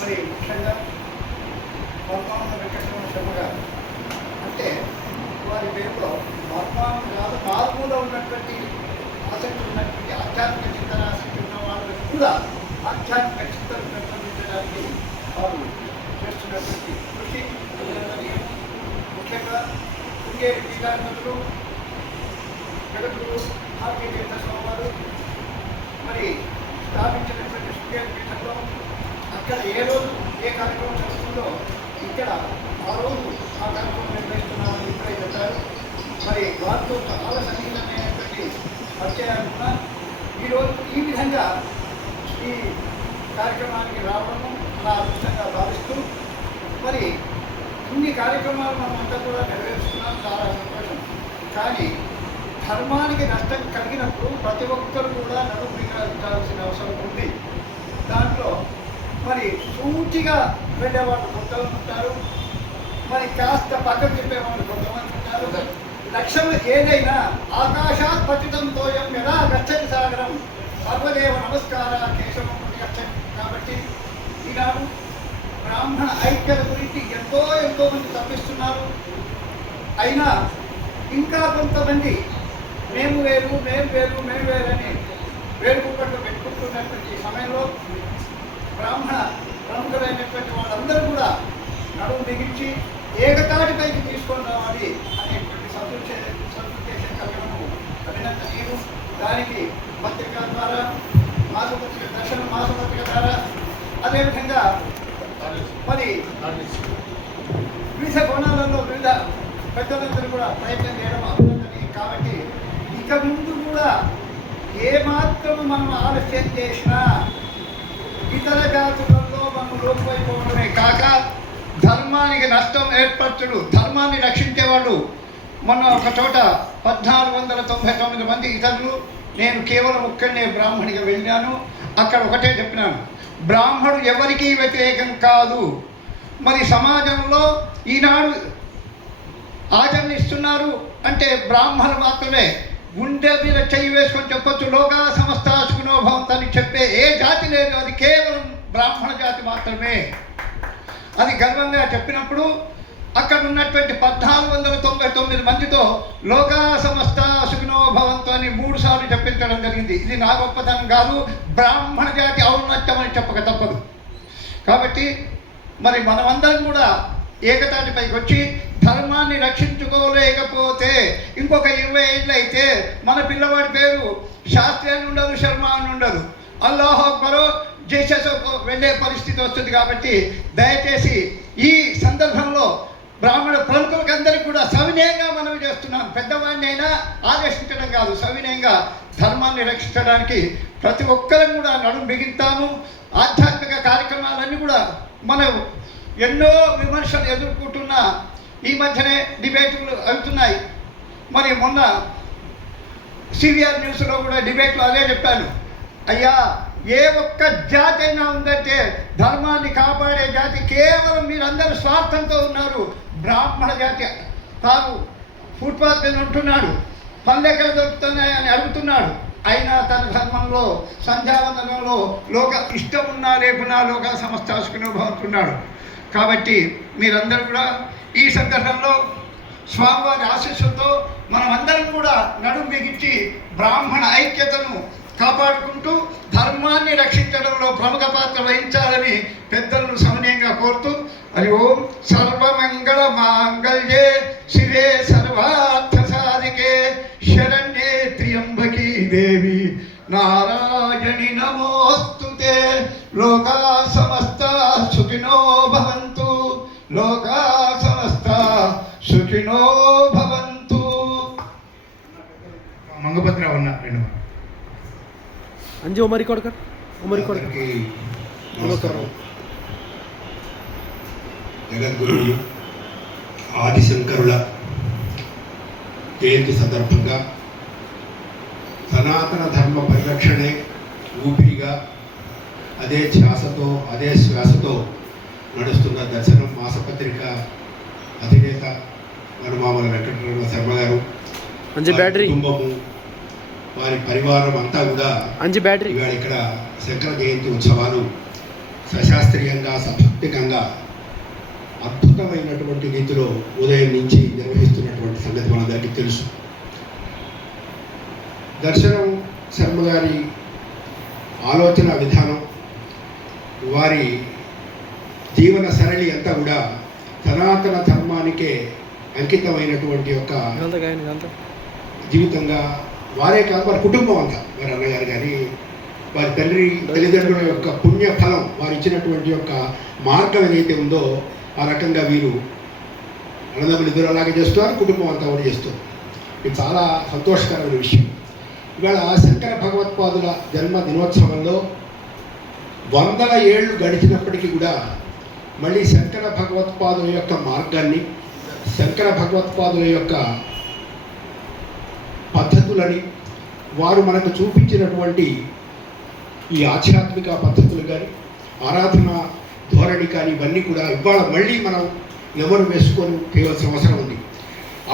మరి ముఖ్యంగా పరమాత్మ వెంకటరమణ శర్మ గారు అంటే వారి పేరులో పరమాత్మ కాదు మార్పులో ఉన్నటువంటి ఆసక్తి ఉన్నటువంటి ఆధ్యాత్మిక చింతన ఆసక్తి ఉన్న వాళ్ళకి కూడా ఆధ్యాత్మిక చింతన పెంపొందించడానికి వారు చేస్తున్నటువంటి కృషి ముఖ్యంగా శృంగేరి పీఠాధిపతులు జగద్గురు భారతీయ తీర్థ స్వామి వారు మరి స్థాపించినటువంటి శృంగేరి పీఠంలో అక్కడ ఏ రోజు ఏ కార్యక్రమం జరుగుతుందో ఇక్కడ ఆ రోజు ఆ కార్యక్రమం నిర్వహిస్తున్నామని ఇప్పుడే చెప్పారు. మరి వారితో చాలా సన్నిహితమైనటువంటి పరిచయాలు ఉన్న ఈరోజు ఈ విధంగా ఈ కార్యక్రమానికి రావడం నా అదృష్టంగా భావిస్తూ మరి ఇన్ని కార్యక్రమాలు మనం అంతా కూడా నెరవేరుస్తున్నాం, చాలా సంతోషం. కానీ ధర్మానికి నష్టం కలిగినప్పుడు ప్రతి ఒక్కరు కూడా నడుము బిగించాల్సిన అవసరం ఉంది. దాంట్లో మరి సూచిగా వెళ్ళేవాళ్ళు కొంతమంది ఉంటారు, మరి కాస్త పక్కకు చెప్పేవాళ్ళు కొంతమంది ఉంటారు. లక్ష్యం ఏదైనా ఆకాశాత్ పతితంతో యదా గచ్చతి సాగరం సర్వదేవ నమస్కార కేశవం గచ్చతి. కాబట్టి ఈనాడు బ్రాహ్మణ ఐక్యత గురించి ఎంతో మంది తప్పిస్తున్నారు. అయినా ఇంకా కొంతమంది మేము వేరు అని వేడుకుంటూ పెట్టుకుంటున్నటువంటి సమయంలో బ్రాహ్మణ ప్రముఖులైనటువంటి వాళ్ళందరూ కూడా నడుము బిగించి ఏకతాటిపైకి తీసుకొని రావాలి అనేటువంటి సదుద్దేశం కలగడము అభినందనీయం. దానికి పత్రిక ద్వారా మాసపత్రిక దర్శన మాసపత్రిక ద్వారా అదేవిధంగా మరి వివిధ కోణాలలో వివిధ పెద్దలందరూ కూడా ప్రయత్నం చేయడం అభినందనీయం. కాబట్టి ఇక ముందు కూడా ఏమాత్రము మనం ఆలస్యం చేసినా ఇతర జాతులలో మనం లోపైపోవడమే కాక ధర్మానికి నష్టం ఏర్పరచుడు, ధర్మాన్ని రక్షించేవాళ్ళు. మొన్న ఒక చోట 1499 మంది ఇతరులు, నేను కేవలం ఒక్కనే బ్రాహ్మణిగా వెళ్ళాను. అక్కడ ఒకటే చెప్పినాను, బ్రాహ్మణుడు ఎవరికీ వ్యతిరేకం కాదు. మరి సమాజంలో ఈనాడు ఆచరణిస్తున్నారు అంటే బ్రాహ్మణులు మాత్రమే. గుండె మీద చెయ్యి వేసుకొని చెప్పొచ్చు, లోకా సమస్త సుఖినో భవంతు అని చెప్పే ఏ జాతి లేదు, అది కేవలం బ్రాహ్మణ జాతి మాత్రమే. అది గర్వంగా చెప్పినప్పుడు అక్కడ ఉన్నటువంటి 1499 మందితో లోకా సమస్త సుఖినో భవంతు అని 3 సార్లు చెప్పించడం జరిగింది. ఇది నా గొప్పతనం కాదు, బ్రాహ్మణ జాతి ఔన్నత్యం అని చెప్పక తప్పదు. కాబట్టి మరి మనమందరం కూడా ఏకతాటిపైకి వచ్చి ధర్మాన్ని రక్షించుకోలేకపోతే ఇంకొక 20 ఏళ్ళు అయితే మన పిల్లవాడి పేరు శాస్త్రి అని ఉండదు, శర్మ అని ఉండదు, అల్లాహ్ అక్బరో జేసెస్ వెళ్ళే పరిస్థితి వస్తుంది. కాబట్టి దయచేసి ఈ సందర్భంలో బ్రాహ్మణ ప్రముఖులకు అందరికీ కూడా సవినయంగా మనవి చేస్తున్నాం. పెద్దవాడిని అయినా ఆదేశించడం కాదు, సవినయంగా ధర్మాన్ని రక్షించడానికి ప్రతి ఒక్కరం కూడా నడుము బిగింతాము. ఆధ్యాత్మిక కార్యక్రమాలన్నీ కూడా మనం ఎన్నో విమర్శలు ఎదుర్కొంటున్నా ఈ మధ్యనే డిబేట్లు అవుతున్నాయి. మరి మొన్న సివిఆర్ న్యూస్లో కూడా డిబేట్లో అదే చెప్పాను, అయ్యా ఏ ఒక్క జాతి అయినా ఉందంటే ధర్మాన్ని కాపాడే జాతి కేవలం మీరందరూ స్వార్థంతో ఉన్నారు. బ్రాహ్మణ జాతి తాను ఫుట్పాత్ మీద ఉంటున్నాడు, పల్లెకలు దొరుకుతున్నాయని అడుగుతున్నాడు, అయినా తన ధర్మంలో సంధ్యావందనంలో లోక ఇష్టం ఉన్నా లేకున్నా లోక సమస్త సుఖినో భవంతున్నాడు. కాబట్టి మీరందరూ కూడా ఈ సందర్భంలో స్వామివారి ఆశీస్సులతో మనమందరం కూడా నడుము బిగించి బ్రాహ్మణ ఐక్యతను కాపాడుకుంటూ ధర్మాన్ని రక్షించడంలో ప్రముఖ పాత్ర వహించాలని పెద్దలను సమనీయంగా కోరుతూ, హరి ఓం సర్వమంగళ మాంగళ్యే శివే సర్వార్థ సాధికే శరణ్యే త్ర్యంబకీ దేవి నారాయణి నమోస్తుతే. లోకా సమస్త సుఖినో భవంతు, లోకా సమస్త సుఖినో భవంతు. మంగపతిరావు అన్న రెండు అంజి ఉమరి కొడక జగద్గురువులు ఆదిశంకరుల జయంతి సందర్భంగా సనాతన ధర్మ పరిరక్షణే ఊపిరిగా అదే శ్వాసతో నడుస్తున్న దర్శనం మాసపత్రిక అధినేత వనమామల వెంకటరమణ శర్మ గారు, కుటుంబము, వారి పరివారం అంతా కూడా ఇవాళ ఇక్కడ శంకర జయంతి ఉత్సవాలు సశాస్త్రీయంగా సభక్తికంగా అద్భుతమైనటువంటి రీతిలో ఉదయం నుంచి నిర్వహిస్తున్నటువంటి సంగతి మనందరికీ తెలుసు. దర్శనం శర్మ గారి ఆలోచన విధానం, వారి జీవన సరళి అంతా కూడా సనాతన ధర్మానికే అంకితమైనటువంటి యొక్క జీవితంగా, వారే కాదు వారి కుటుంబం అంతా, వారి అన్నగారు కానీ వారి తల్లిదండ్రుల యొక్క పుణ్య ఫలం, వారు ఇచ్చినటువంటి యొక్క మార్గం ఏదైతే ఉందో ఆ రకంగా వీరు అన్నదమ్ములు ఇద్దరు అలాగే చేస్తున్నారు, కుటుంబం అంతా కూడా చేస్తారు. ఇది చాలా సంతోషకరమైన విషయం. ఇవాళ శంకర భగవత్పాదుల జన్మ దినోత్సవంలో 100 ఏళ్ళు గడిచినప్పటికీ కూడా మళ్ళీ శంకర భగవత్పాదుల యొక్క మార్గాన్ని, శంకర భగవత్పాదుల యొక్క పద్ధతులని, వారు మనకు చూపించినటువంటి ఈ ఆధ్యాత్మిక పద్ధతులు కానీ, ఆరాధన ధోరణి కానీ, ఇవన్నీ కూడా ఇవాళ మళ్ళీ మనం ఎవరు వేసుకొని చేయవలసిన అవసరం ఉంది.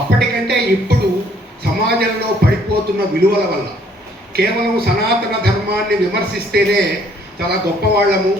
అప్పటికంటే ఇప్పుడు సమాజంలో పడిపోతున్న విలువల వల్ల కేవలం సనాతన ధర్మాన్ని విమర్శిస్తేనే చాలా గొప్పవాళ్ళము,